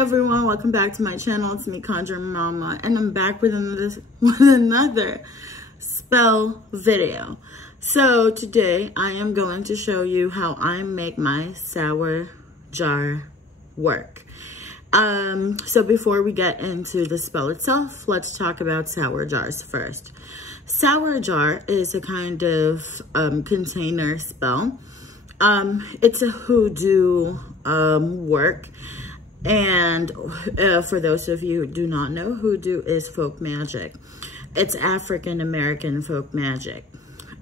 everyone, welcome back to my channel. It's me, Conjure Mama, and I'm back with another spell video. So today I am going to show you how I make my sour jar work. So before we get into the spell itself, let's talk about sour jars first. Sour jar is a kind of container spell. It's a hoodoo work. And for those of you who do not know, hoodoo is folk magic. It's African American folk magic.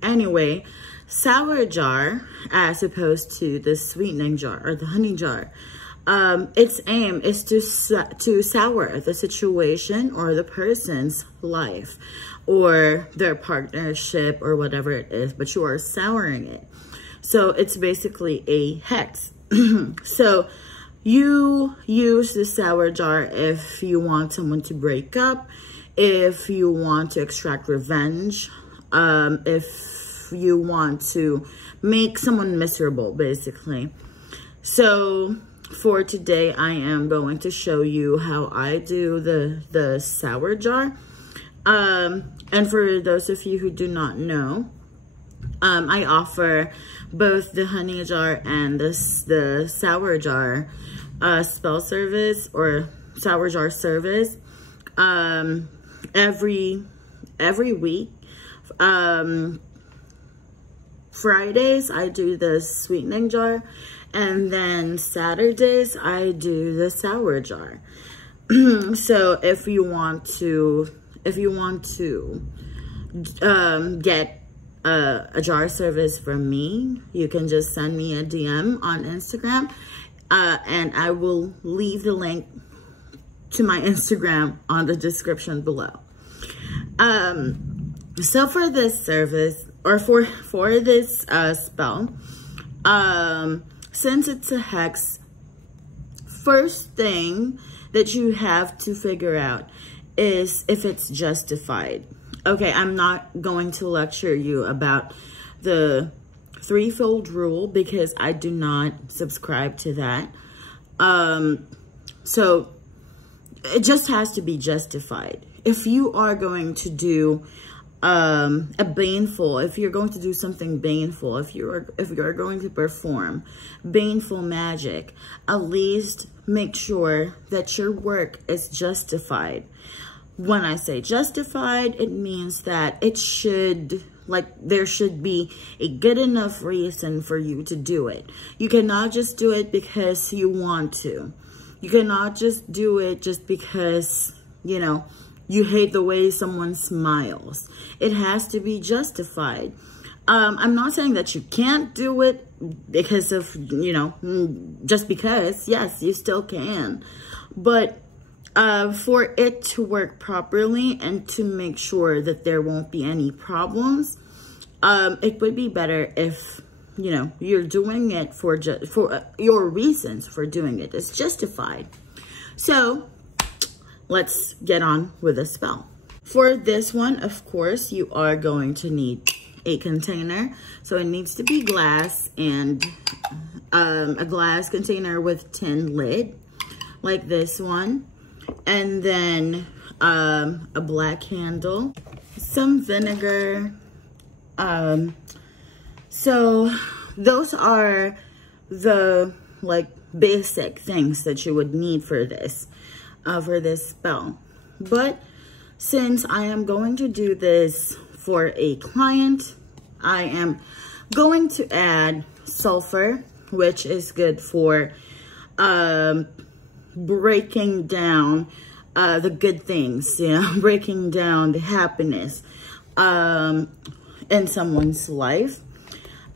Anyway, sour jar, as opposed to the sweetening jar or the honey jar, its aim is to sour the situation or the person's life or their partnership or whatever it is, but you are souring it. So it's basically a hex. So you use the sour jar if you want someone to break up, if you want to extract revenge, if you want to make someone miserable, basically. So for today, I am going to show you how I do the sour jar. And for those of you who do not know, I offer both the honey jar and the sour jar spell service or sour jar service every week. Fridays I do the sweetening jar, and then Saturdays I do the sour jar. So if you want to get a jar service from me, you can just send me a DM on Instagram, and I will leave the link to my Instagram on the description below. So for this service, or for this spell, since it's a hex, first thing that you have to figure out is if it's justified. Okay, I'm not going to lecture you about the threefold rule because I do not subscribe to that. So it just has to be justified. If you are going to do if you're going to do something baneful, if you're going to perform baneful magic, at least make sure that your work is justified. When I say justified, it means that it should, there should be a good enough reason for you to do it. You cannot just do it because you want to. You cannot just do it just because, you know, you hate the way someone smiles. It has to be justified. I'm not saying that you can't do it because of, you know, just because. Yes, you still can. But for it to work properly and to make sure that there won't be any problems, it would be better if, you know, you're doing it for your reasons for doing it is justified. So let's get on with the spell. For this one, of course, you are going to need a container. So it needs to be glass, and a glass container with tin lid like this one. And then a black candle, some vinegar. So those are the basic things that you would need for this spell. But since I am going to do this for a client, I am going to add sulfur, which is good for breaking down the good things, you know, breaking down the happiness in someone's life.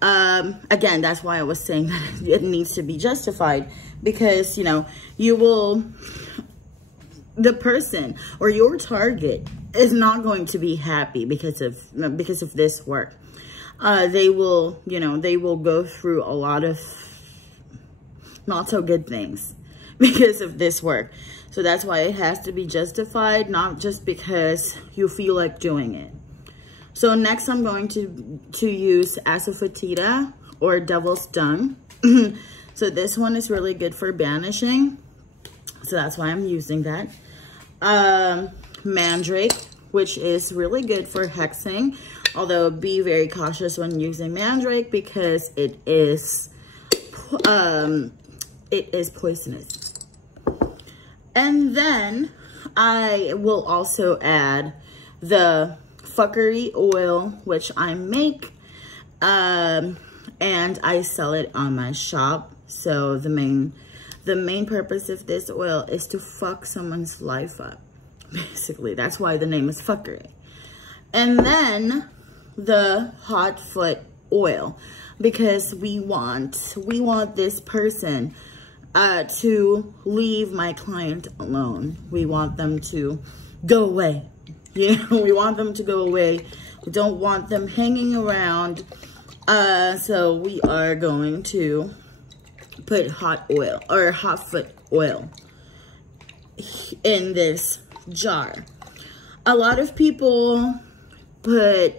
Again, that's why I was saying that it needs to be justified, because, you know, the person or your target is not going to be happy because of this work. They will, you know, they will go through a lot of not so good things because of this work. So that's why it has to be justified, not just because you feel like doing it. So next I'm going to use asafoetida or devil's dung. So this one is really good for banishing. So that's why I'm using that. Mandrake, which is really good for hexing. Although be very cautious when using mandrake because it is poisonous. And then I will also add the fuckery oil, which I make, and I sell it on my shop. So the main purpose of this oil is to fuck someone's life up. Basically, that's why the name is fuckery. And then the hot foot oil, because we want this person to leave my client alone. We want them to go away. Yeah, we want them to go away. We don't want them hanging around. So we are going to put hot oil or hot foot oil in this jar. A lot of people put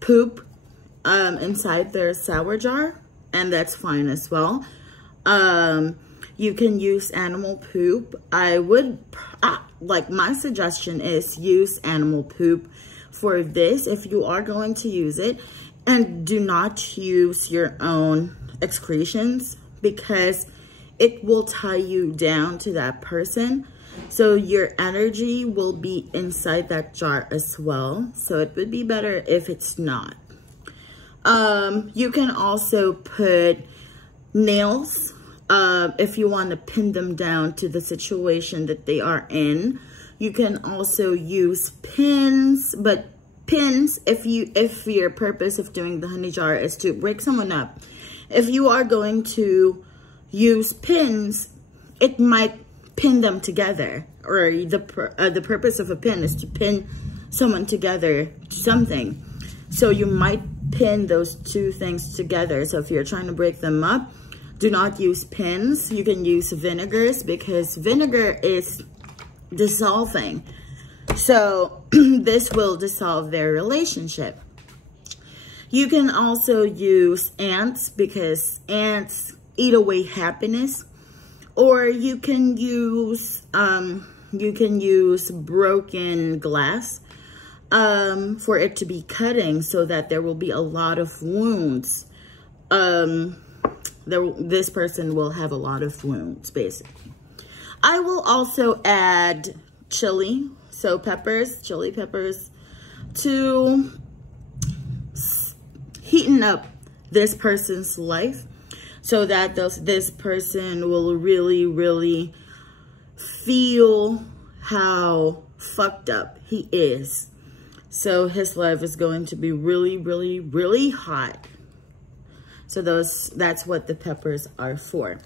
poop inside their sour jar, and that's fine as well. You can use animal poop. I would, like, my suggestion is use animal poop for this if you are going to use it, and do not use your own excretions because it will tie you down to that person. So your energy will be inside that jar as well. So it would be better if it's not. You can also put nails if you want to pin them down to the situation that they are in. You can also use pins, but pins, if your purpose of doing the honey jar is to break someone up, if you are going to use pins, it might pin them together, or the purpose of a pin is to pin someone together to something. So you might pin those two things together. So if you're trying to break them up, do not use pins. You can use vinegars because vinegar is dissolving. So this will dissolve their relationship. You can also use ants because ants eat away happiness. Or you can use broken glass for it to be cutting so that there will be a lot of wounds. This person will have a lot of wounds, basically. I will also add chili, so chili peppers, to heaten up this person's life so that this person will really, really feel how fucked up he is. So his life is going to be really, really, really hot. So that's what the peppers are for.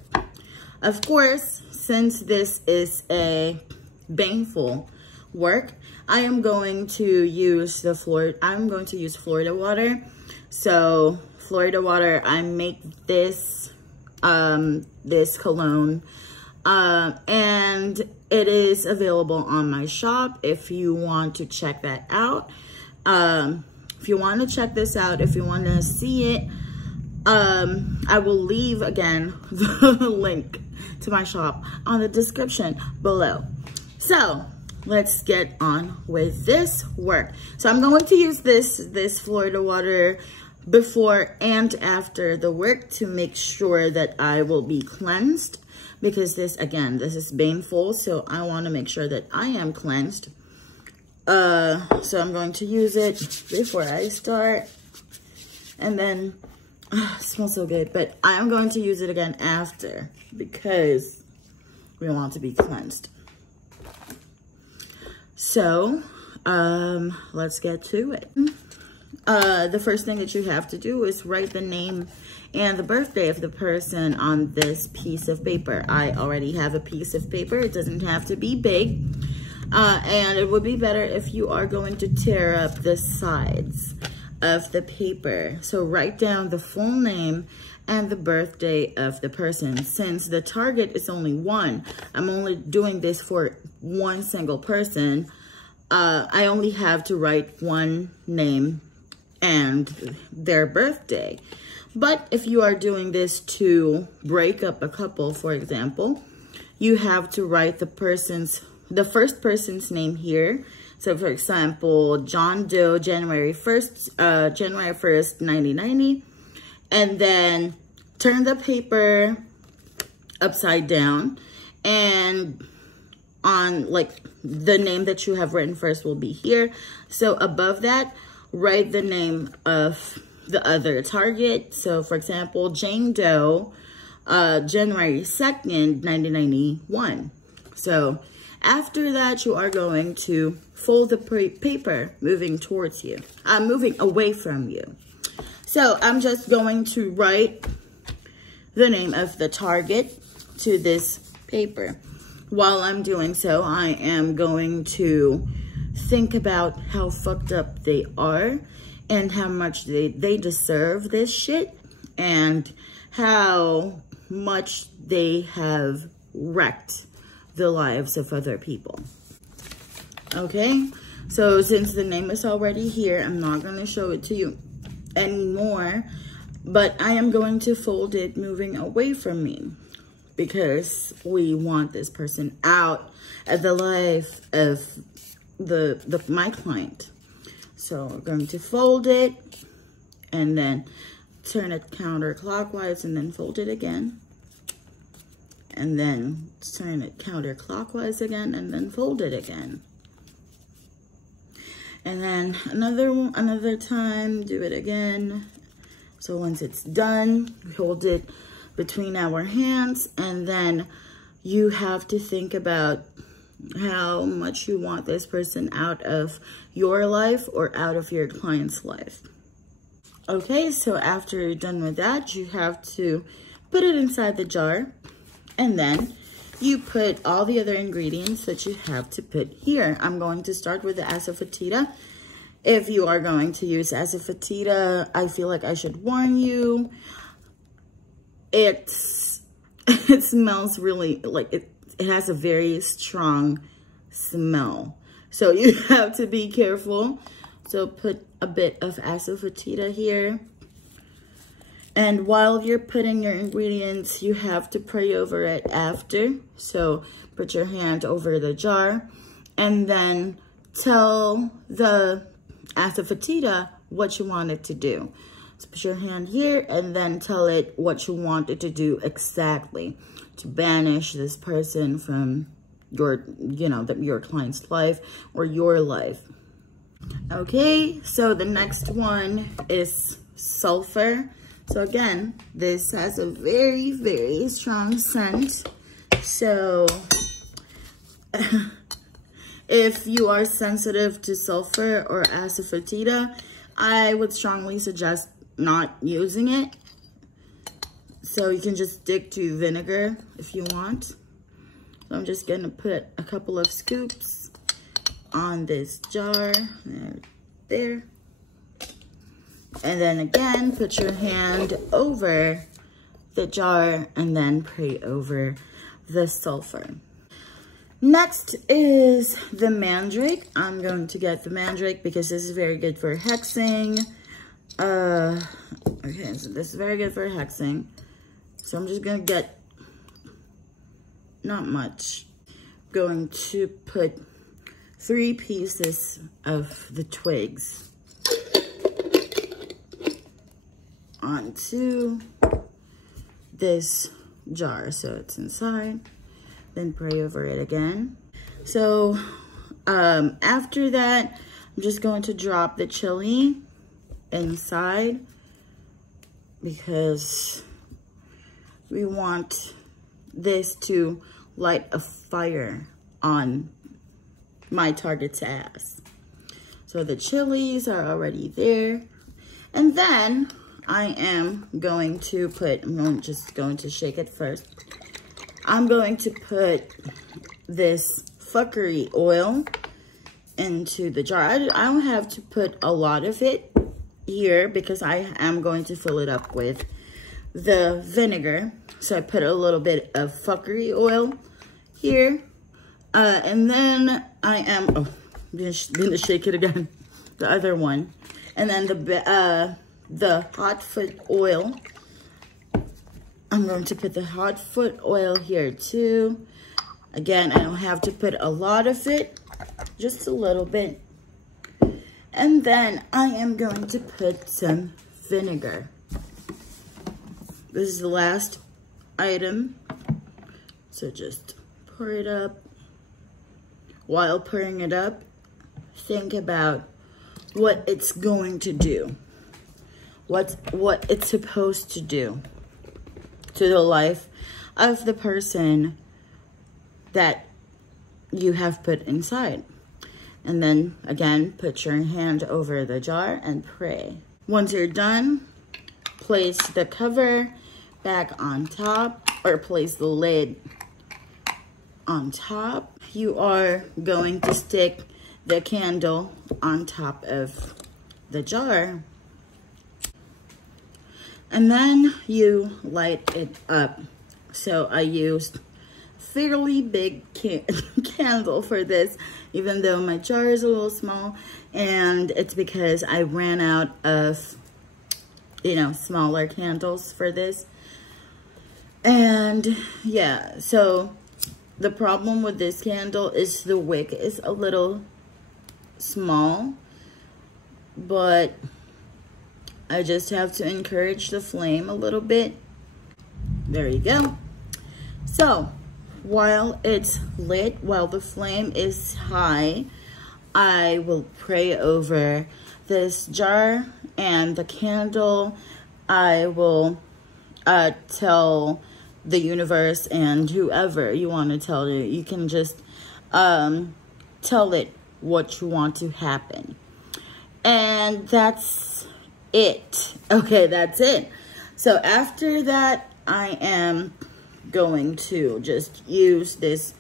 Of course, since this is a baneful work, I am going to use Florida water. So Florida water, I make this this cologne, and it is available on my shop if you want to check that out. If you want to check this out, if you want to see it, I will leave again the link to my shop on the description below. So let's get on with this work. So I'm going to use this Florida water before and after the work to make sure that I will be cleansed, because this is baneful, so I want to make sure that I am cleansed. So I'm going to use it before I start, and then it smells so good, but I'm going to use it again after because we want to be cleansed. So let's get to it. The first thing that you have to do is write the name and the birthday of the person on this piece of paper. I already have a piece of paper. It doesn't have to be big. And it would be better if you are going to tear up the sides of the paper. So write down the full name and the birthday of the person. Since the target is only one, I'm only doing this for one single person. I only have to write one name and their birthday. But if you are doing this to break up a couple, for example, you have to write the first person's name here. So for example, John Doe, January 1st, 1990. And then turn the paper upside down, and on like the name that you have written first will be here. So above that, write the name of the other target. So for example, Jane Doe, January 2nd, 1991. So after that, you are going to fold the paper moving towards you. Moving away from you. So I'm just going to write the name of the target to this paper. While I'm doing so, I am going to think about how fucked up they are and how much they deserve this shit and how much they have wrecked the lives of other people. Okay, so since the name is already here, I'm not going to show it to you anymore, but I am going to fold it moving away from me because we want this person out of the life of my client. So we're going to fold it and then turn it counterclockwise and then fold it again, and then turn it counterclockwise again and then fold it again. And then another time, do it again. So once it's done, we hold it between our hands, and then you have to think about how much you want this person out of your life or out of your client's life. Okay, so after you're done with that, you have to put it inside the jar, and then you put all the other ingredients that you have to put here. I'm going to start with the asafoetida. If you are going to use asafoetida, I feel like I should warn you. It smells really, like it has a very strong smell. So you have to be careful. So put a bit of asafoetida here. And while you're putting your ingredients, you have to pray over it after. So put your hand over the jar and then tell the asafoetida what you want it to do. So put your hand here and then tell it what you want it to do exactly to banish this person from your, your client's life or your life. Okay, so the next one is sulfur. So again, this has a very, very strong scent. So if you are sensitive to sulfur or asafoetida, I would strongly suggest not using it. So you can just stick to vinegar if you want. So I'm just gonna put a couple of scoops on this jar, there. And then again, put your hand over the jar and then pray over the sulfur. Next is the mandrake. I'm going to get the mandrake because this is very good for hexing. Okay, so this is very good for hexing. So I'm just gonna get, not much. Going to put 3 pieces of the twigs onto this jar so it's inside, then pray over it again. So after that, I'm just going to drop the chili inside because we want this to light a fire on my target's ass. So the chilies are already there, and then I am going to put, I'm just going to shake it first. I'm going to put this fuckery oil into the jar. I don't have to put a lot of it here because I am going to fill it up with the vinegar. So I put a little bit of fuckery oil here. And then I am, oh, I'm gonna shake it again, the other one. And then the hot foot oil. I'm going to put the hot foot oil here too. Again, I don't have to put a lot of it, just a little bit. And then I am going to put some vinegar. This is the last item. So just pour it up. While pouring it up, think about what it's going to do. What it's supposed to do to the life of the person that you have put inside. And then again, put your hand over the jar and pray. Once you're done, place the cover back on top, or place the lid on top. You are going to stick the candle on top of the jar. And then you light it up. So I used fairly big candle for this, even though my jar is a little small, and it's because I ran out of, you know, smaller candles for this. And yeah, so the problem with this candle is the wick is a little small, but I just have to encourage the flame a little bit. There you go. So while it's lit, while the flame is high, I will pray over this jar and the candle. I will tell the universe and whoever you want to tell it. You can just tell it what you want to happen. And that's it. Okay, that's it. So after that, I am going to just use this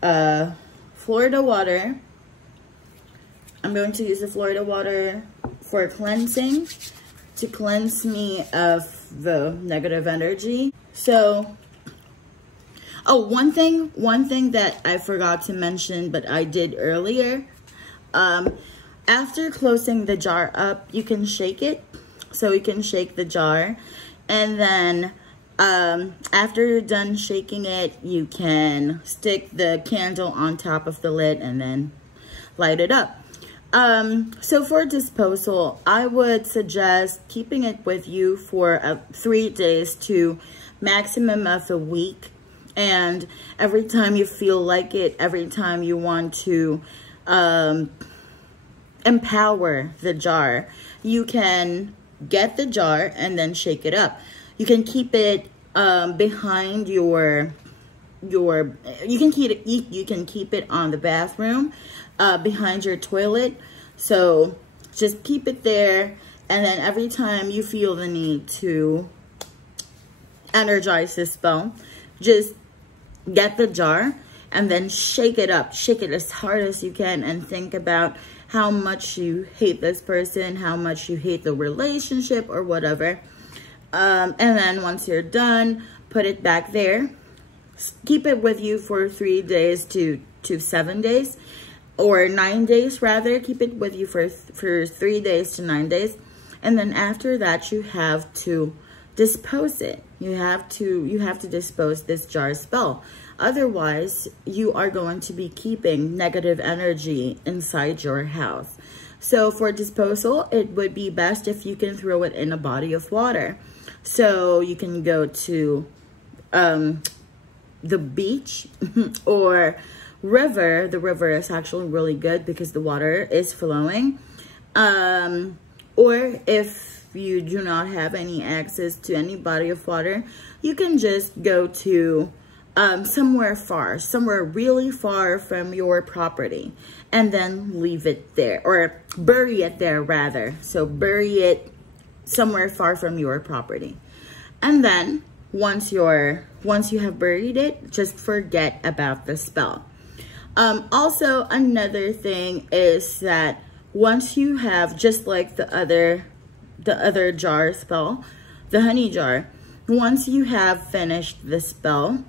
Florida water. I'm going to use the Florida water for cleansing, to cleanse me of the negative energy. So, oh, one thing that I forgot to mention, but I did earlier. After closing the jar up, you can shake it. So you can shake the jar, and then after you're done shaking it, you can stick the candle on top of the lid and then light it up. So for disposal, I would suggest keeping it with you for 3 days to maximum of a week. And every time you feel like it, every time you want to empower the jar, you can get the jar and then shake it up. You can keep it behind you can keep it on the bathroom, behind your toilet. So just keep it there, and then every time you feel the need to energize this spell, just get the jar and then shake it up. Shake it as hard as you can, and think about how much you hate this person, how much you hate the relationship or whatever. And then once you're done, put it back there. Keep it with you for 3 days to 7 days, or 9 days rather. Keep it with you for 3 days to 9 days. And then after that, you have to dispose it. You have to dispose this jar spell. Otherwise, you are going to be keeping negative energy inside your house. So for disposal, it would be best if you can throw it in a body of water. So you can go to the beach or river. The river is actually really good because the water is flowing. Or if you do not have any access to any body of water, you can just go to somewhere really far from your property, and then leave it there, or bury it there rather. So bury it somewhere far from your property. And then once you have buried it, just forget about the spell. Also, another thing is that once you have, just like the other jar spell, the honey jar, once you have finished the spell,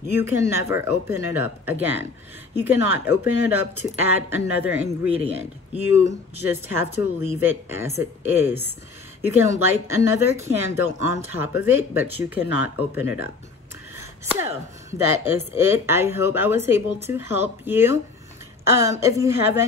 you can never open it up again. You cannot open it up to add another ingredient. You just have to leave it as it is. You can light another candle on top of it, but you cannot open it up. So that is it. I hope I was able to help you. If you have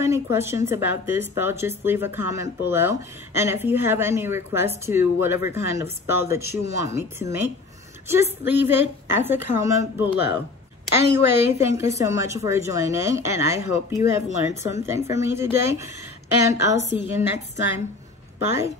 any questions about this spell, just leave a comment below. And if you have any requests to whatever kind of spell that you want me to make, just leave it as a comment below. Anyway, thank you so much for joining, and I hope you have learned something from me today, and I'll see you next time. Bye.